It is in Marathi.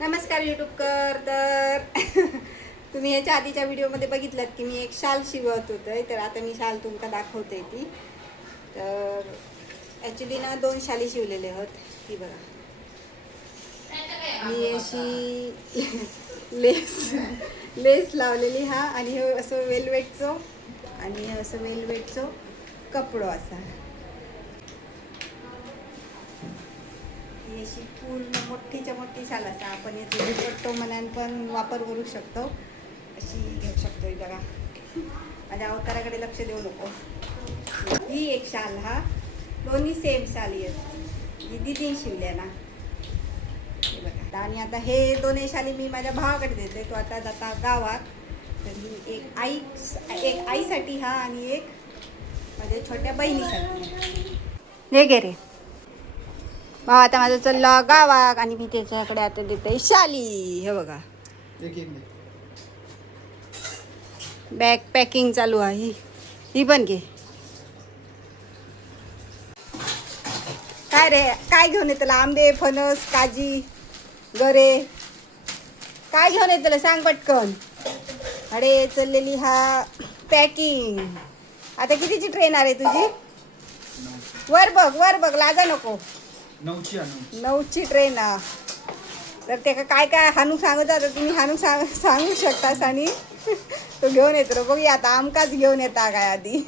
नमस्कार यूट्यूबकर. तर तुम्ही याच्या आधीच्या व्हिडिओमध्ये बघितलं की मी एक शाल शिवत होते. तर आता मी शाल तुमका दाखवते ती. तर ॲक्च्युली ना 2 शाली शिवलेले आहोत. ही बघा, मी अशी लेस लावलेली हा, आणि हे असं वेलवेटचं आणि हे असं वेलवेटचं कपडो असा. ही अशी पूर्ण मोठीच्या मोठी शाल असा. आपण याचा दुपट्टो म्हणान पण वापर करू शकतो. अशी घेऊ शकतो. ही बघा, माझ्या अवताराकडे लक्ष देऊ नको. ही एक शाल, हा दोन्ही सेम शाली आहेत. ही दीदीने शिवल्या ना, हे बघा. आणि आता हे दोन्ही शाली मी माझ्या भावाकडे देते. तो आता जाता गावात. तर ही एक आईसाठी हा, आणि एक माझ्या छोट्या बहिणीसाठी. हे घे रे भाऊ, आता माझं चाललं गावात आणि मी त्याच्याकडे आता देते शाली. हे बघा, बॅग पॅकिंग चालू आहे. ही पण घे. काय रे, काय घेऊन येतला? आंबे, फणस, काजी, गरे, काय घेऊन येतला सांग पटकन. अरे चाललेली हा पॅकिंग. आता कितीची ट्रेन आहे तुझी? वर बघ, लाजा नको. 9ची ट्रेन. तर ते काय काय हानू सांगत आता तुम्ही हानू सांगू शकतास. आणि तो घेऊन येतो. बघूया आता आमकाच घेऊन येता काय आधी.